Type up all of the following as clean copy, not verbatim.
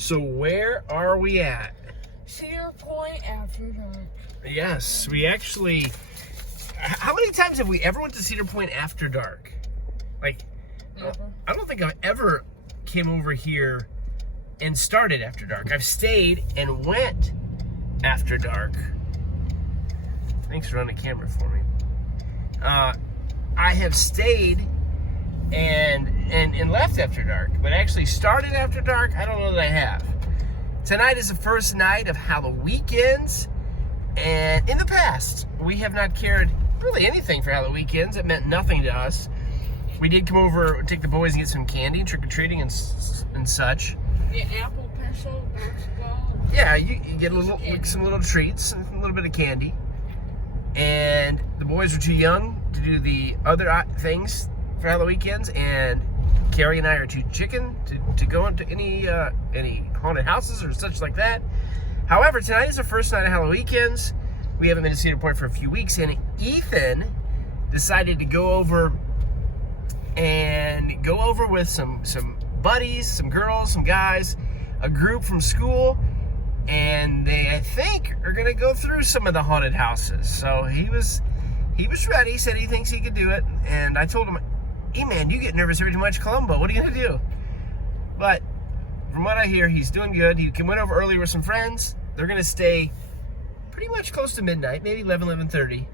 So where are we at? Cedar Point after dark. Yes, we actually... How many times have we ever went to Cedar Point after dark? Like, Never. I don't think I ever came over here and started after dark. I've stayed and went after dark. Thanks for running the camera for me. I have stayed and left after dark, but actually started after dark, I don't know that I have. Tonight is the first night of Halloweekends, and in the past, we have not cared really anything for Halloweekends. It meant nothing to us. We did come over, take the boys and get some candy, trick-or-treating and such. Yeah, apple pencil, birch ball. Yeah, you get some little treats and a little bit of candy. And the boys were too young to do the other things for Halloweekends, and Carrie and I are too chicken to go into any haunted houses or such like that. However, tonight is the first night of Halloweekends. We haven't been to Cedar Point for a few weeks, and Ethan decided to go over with some buddies, some girls, some guys, a group from school, and they, I think, are gonna go through some of the haunted houses. So he was ready, said he thinks he could do it, and I told him, hey man, you get nervous every time you watch Columbo, what are you gonna do? But from what I hear, he's doing good. He went over earlier with some friends. They're gonna stay pretty much close to midnight, maybe 11:30.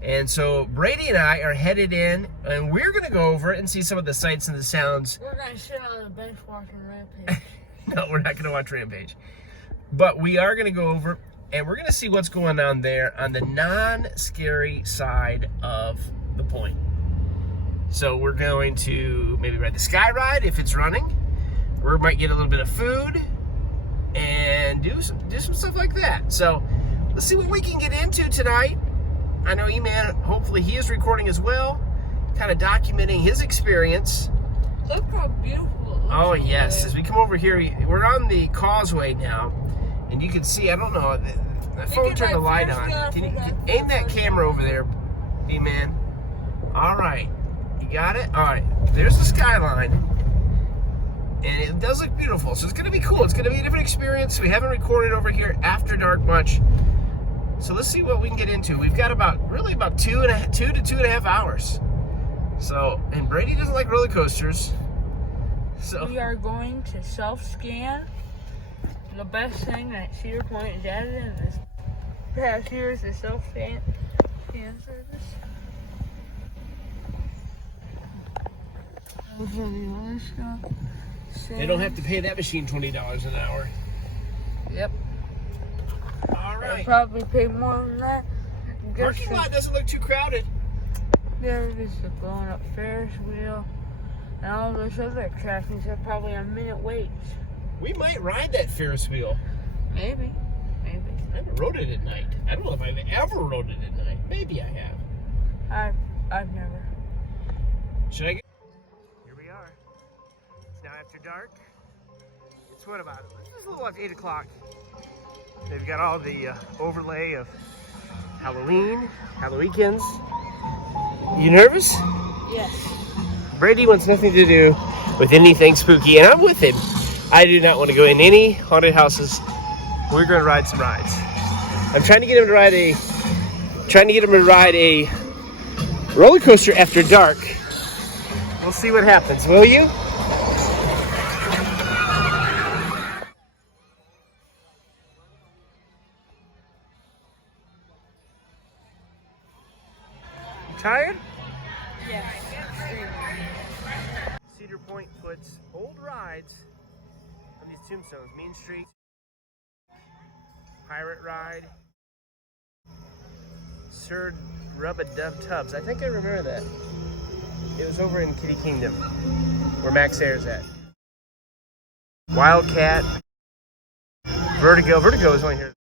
And so Brady and I are headed in, and we're gonna go over and see some of the sights and the sounds. We're gonna sit on the bench watching Rampage. No, we're not gonna watch Rampage. But we are gonna go over, and we're gonna see what's going on there on the non-scary side of the point. So we're going to maybe ride the Sky Ride if it's running. We might get a little bit of food and do some stuff like that. So let's see what we can get into tonight. I know E-Man, hopefully he is recording as well, kind of documenting his experience. Look how beautiful it looks. Oh yes, as we come over here, we're on the causeway now, and you can see, I don't know, the phone turned the light on. Can you aim that camera over there, E-Man? All right, you got it? All right, there's the skyline, and it does look beautiful, so it's gonna be cool. It's gonna be a different experience. We haven't recorded over here after dark much, so let's see what we can get into. We've got about 2 to 2.5 hours. So, and Brady doesn't like roller coasters. So we are going to self-scan. The best thing that Cedar Point has added in this past year is the self-scan service. they don't have to pay that machine $20 an hour. Yep. All right. They'll probably pay more than that. Parking lot doesn't look too crowded. There is the blown up Ferris wheel. And all those other attractions are probably on minute waits. We might ride that Ferris wheel. Maybe. I haven't rode it at night. I don't know if I've ever rode it at night. Maybe I have. I've never. Should I get... Here we are. It's now after dark. It's what about? It's a little after 8 o'clock. They've got all the overlay of Halloween, Halloweekends. You nervous? Yes. Brady wants nothing to do with anything spooky, and I'm with him. I do not want to go in any haunted houses. We're going to ride some rides. I'm trying to get him to ride a roller coaster after dark. We'll see what happens. Will you? You tired? Yes. Cedar Point puts old rides on these tombstones. Main Street, Pirate Ride, Sir Rub-a-Dub Tubbs. I think I remember that. It was over in Kitty Kingdom, where Max Ayer's at. Wildcat, Vertigo. Vertigo is only here.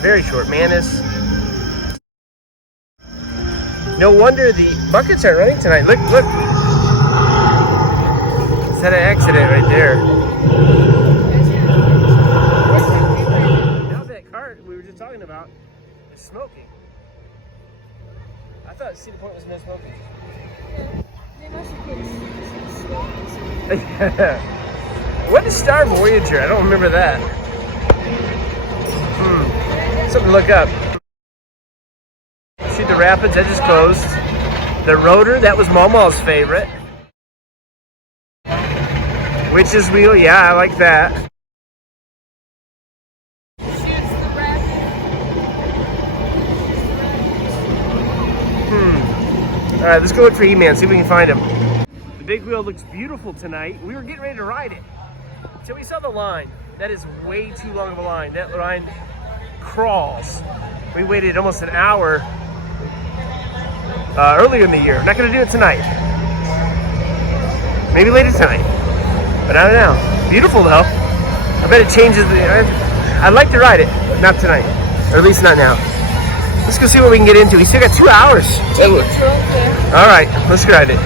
Very short. Manus. No wonder the buckets aren't running tonight. Look. It's had an accident right there. Now that cart we were just talking about is smoking. I thought Cedar Point was no smoking. They must have put some smoke. What is Star Voyager? I don't remember that. Something to look up. See the Rapids, that just closed. The Rotor, that was Mama's favorite. Witch's Wheel, yeah, I like that. Alright, let's go look for E-Man, see if we can find him. The big wheel looks beautiful tonight. We were getting ready to ride it. So we saw the line. That is way too long of a line. That line crawls. We waited almost an hour earlier in the year. Not gonna do it tonight. Maybe later tonight. But I don't know. Beautiful though. I bet it changes I'd like to ride it, but not tonight. Or at least not now. Let's go see what we can get into. We still got 2 hours. All right, let's ride it.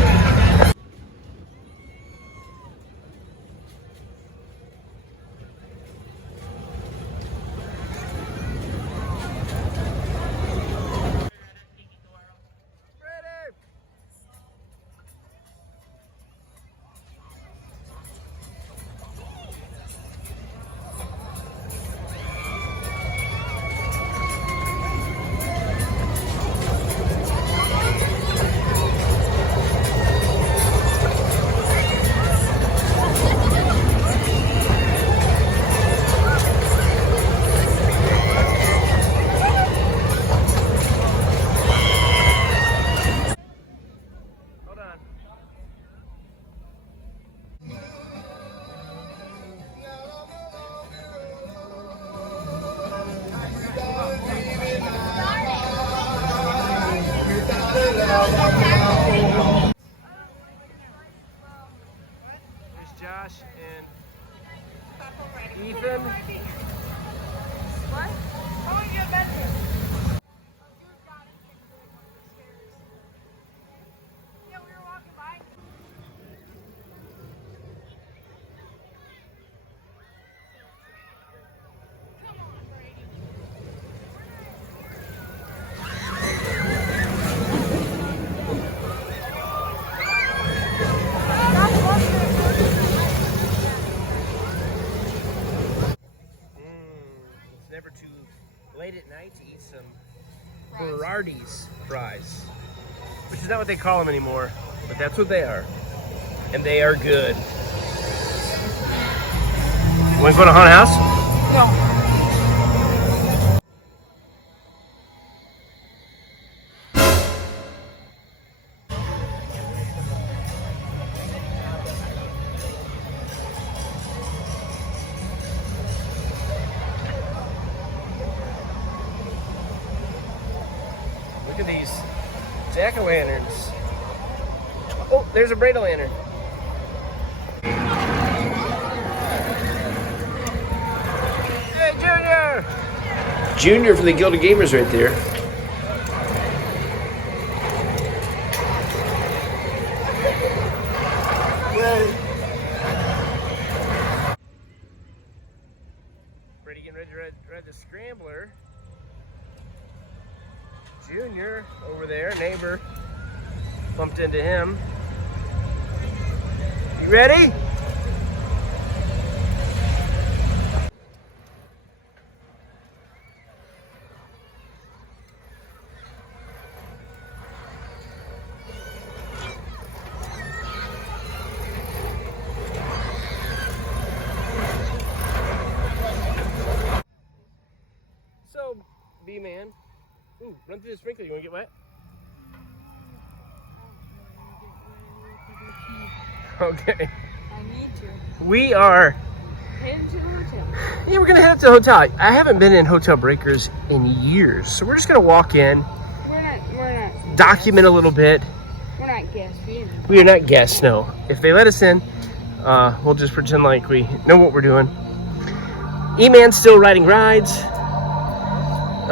There's Josh and Ethan. What? How would you bet this? Yeah, we were walking by. Come on, Brady. It's never too late at night to eat some Berardi's fries, which is not what they call them anymore, but that's what they are, and they are good. You want to go to Haunted House? No. Look at these jack-o'-lanterns. Oh, there's a braid-a-lantern. Hey, Junior! Junior from the Guild of Gamers right there. Brady getting ready to ride the Scrambler. Junior over there, neighbor, bumped into him. You ready? So, B-Man. Ooh, run through the sprinkler. You want to get wet? Okay. I need to. We are Heading to the hotel. Yeah, we're gonna head up to the hotel. I haven't been in Hotel Breakers in years, so we're just gonna walk in, We're not document a little bit. We're not guests. We are not guests, no. If they let us in, we'll just pretend like we know what we're doing. E-Man's still riding rides.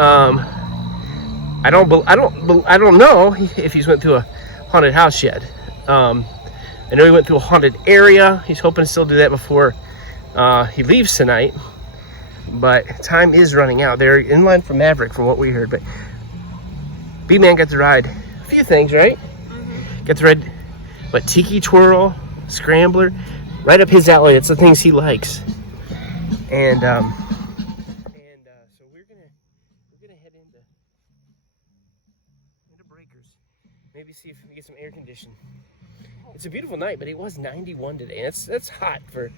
I don't know if he's went through a haunted house yet. I know he went through a haunted area. He's hoping to still do that before he leaves tonight. But time is running out. They're in line for Maverick from what we heard. But B-Man got to ride a few things, right? Mm-hmm. Got to ride, what, Tiki Twirl, Scrambler, right up his alley. It's the things he likes. And so we're gonna head into Breakers. Maybe see if we can get some air conditioning. It's a beautiful night, but it was 91 today. That's hot for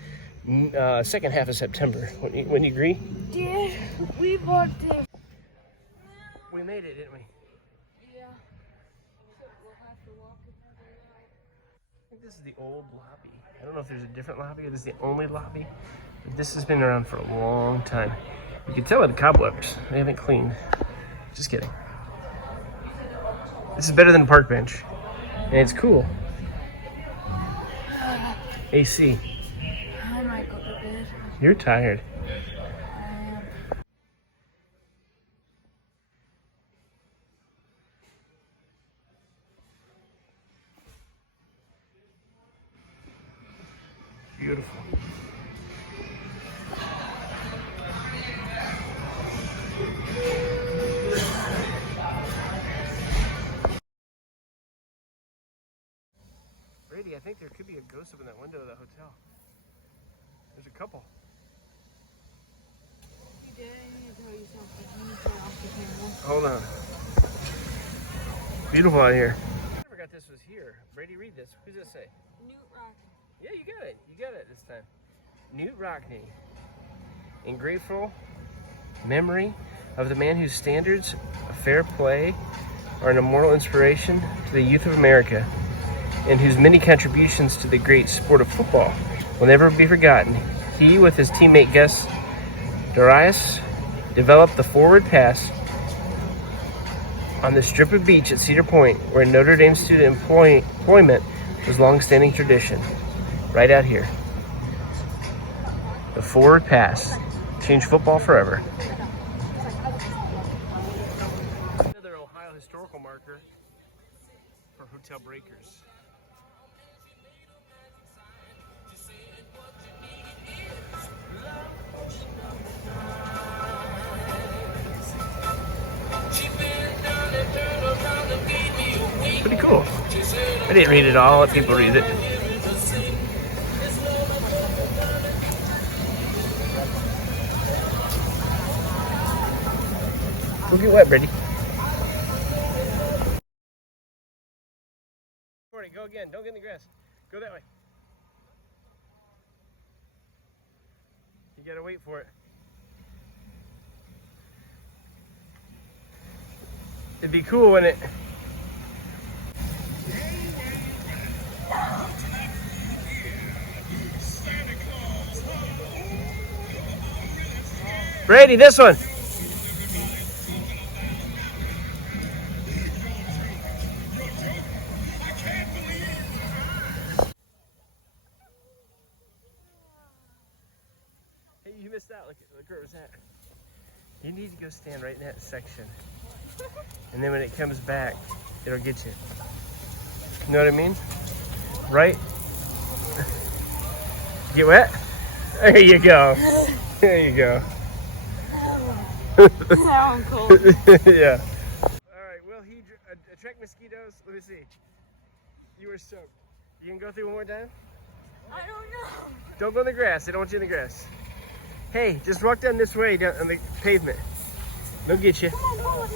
second half of September. Wouldn't you agree? Yeah, we bought this. We made it, didn't we? Yeah. We'll have to walk another way. I think this is the old lobby. I don't know if there's a different lobby or this is the only lobby. But this has been around for a long time. You can tell by the cobwebs. They haven't cleaned. Just kidding. This is better than a park bench. And it's cool. AC. I might go to bed. You're tired. I am. Beautiful. Brady, I think there could be a ghost up in that window of the hotel. There's a couple. You did. I need to tell you something. You need to turn off the camera. Hold on. Beautiful out here. I forgot this was here. Brady, read this. Who's this say? Newt Rock. Yeah, you got it. You got it this time. Newt Rockney. In grateful memory of the man whose standards of fair play are an immortal inspiration to the youth of America, and whose many contributions to the great sport of football will never be forgotten. He, with his teammate Gus Darius, developed the forward pass on the strip of beach at Cedar Point, where Notre Dame student employment was long-standing tradition. Right out here. The forward pass. Changed football forever. Another Ohio historical marker for Hotel Breakers. Pretty cool. I didn't read it all. I'll let people read it. Don't get wet, Brady. Go again. Don't get in the grass. Go that way. You gotta wait for it. It'd be cool, wouldn't it? Brady, this one. Hey, you missed out. Look where it was at. You need to go stand right in that section. And then when it comes back, it'll get you. You know what I mean? Right? Get wet? There you go. There you go. Now I'm cold. Yeah. Alright, will he attract mosquitoes? Let me see. You were soaked. You can go through one more time? I don't know. Don't go in the grass. They don't want you in the grass. Hey, just walk down this way down on the pavement. They'll get you. Come on, come on.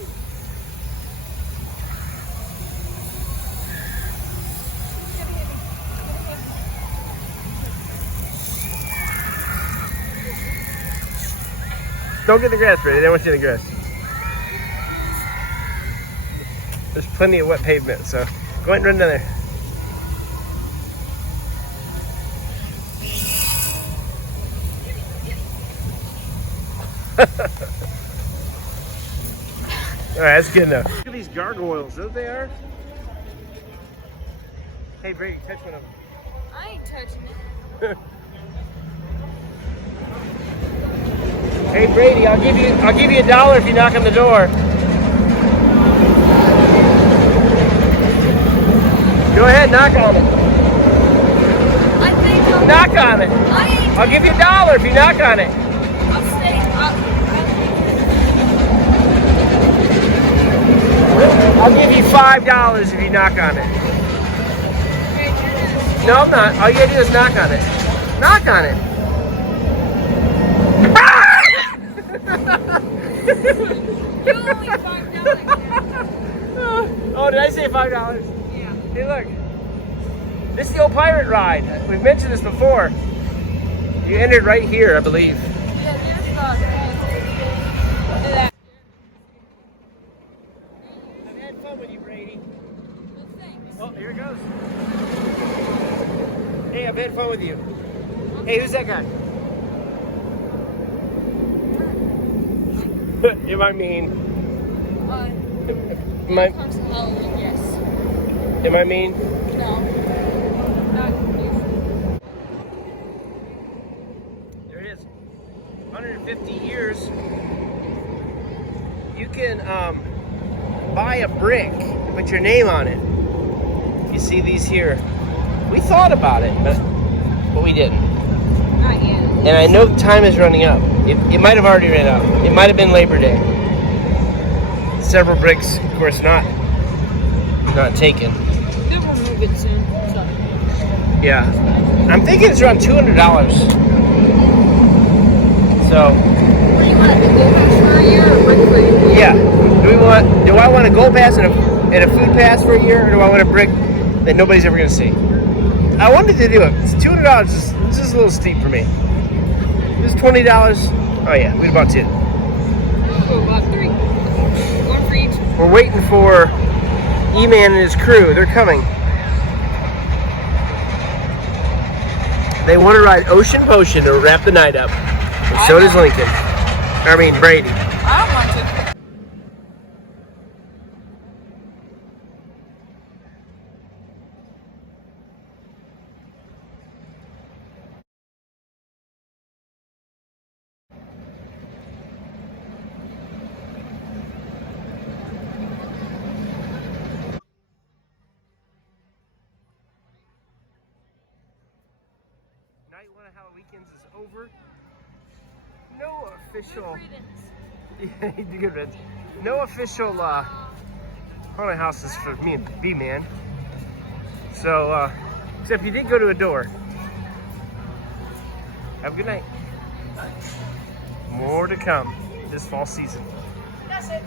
Don't get in the grass, Brady. They don't want you in the grass. There's plenty of wet pavement, so go ahead and run down there. Alright, that's good enough. Look at these gargoyles. Those they are? Hey, Brady, touch one of them. I ain't touching it. Hey, Brady, I'll give you $1 if you knock on the door. Go ahead, knock on it. I think Knock on it. I'll give you $1 if you knock on it. I'll stay. I'll give you $5 if you knock on it. No, I'm not. All you gotta do is knock on it. Knock on it. You only $5. Oh, did I say $5? Yeah. Hey, look. This is the old pirate ride. We've mentioned this before. You entered right here, I believe. Yeah, there's the. I've had fun with you, Brady. Thanks. Oh, here it goes. Hey, I've had fun with you. Hey, who's that guy? Am I mean? Am I, Comes to Halloween, yes. am I mean? No. Not you. There it is. 150 years. You can buy a brick and put your name on it. You see these here. We thought about it, but we didn't. Not yet. And I know time is running up. It might have already ran up. It might have been Labor Day. Several bricks, of course, not taken. They'll remove it soon. So. Yeah, I'm thinking it's around $200. So. What do you want? A gold pass for a year or brick for a year? Yeah. Do I want a gold pass and a food pass for a year, or do I want a brick that nobody's ever gonna see? I wanted to do it. It's $200. This is a little steep for me. This is $20. Oh yeah, we'd bought 2. Oh, about 3. One for each. We're waiting for E-Man and his crew. They're coming. They want to ride Ocean Potion to wrap the night up. And so does Lincoln. I mean, Brady. I want to. Night 1 of Halloweekends is over. No official. Yeah, you do good, Vince. No official haunted houses for me and B-Man. So, except you did go to a door. Have a good night. More to come this fall season. That's it.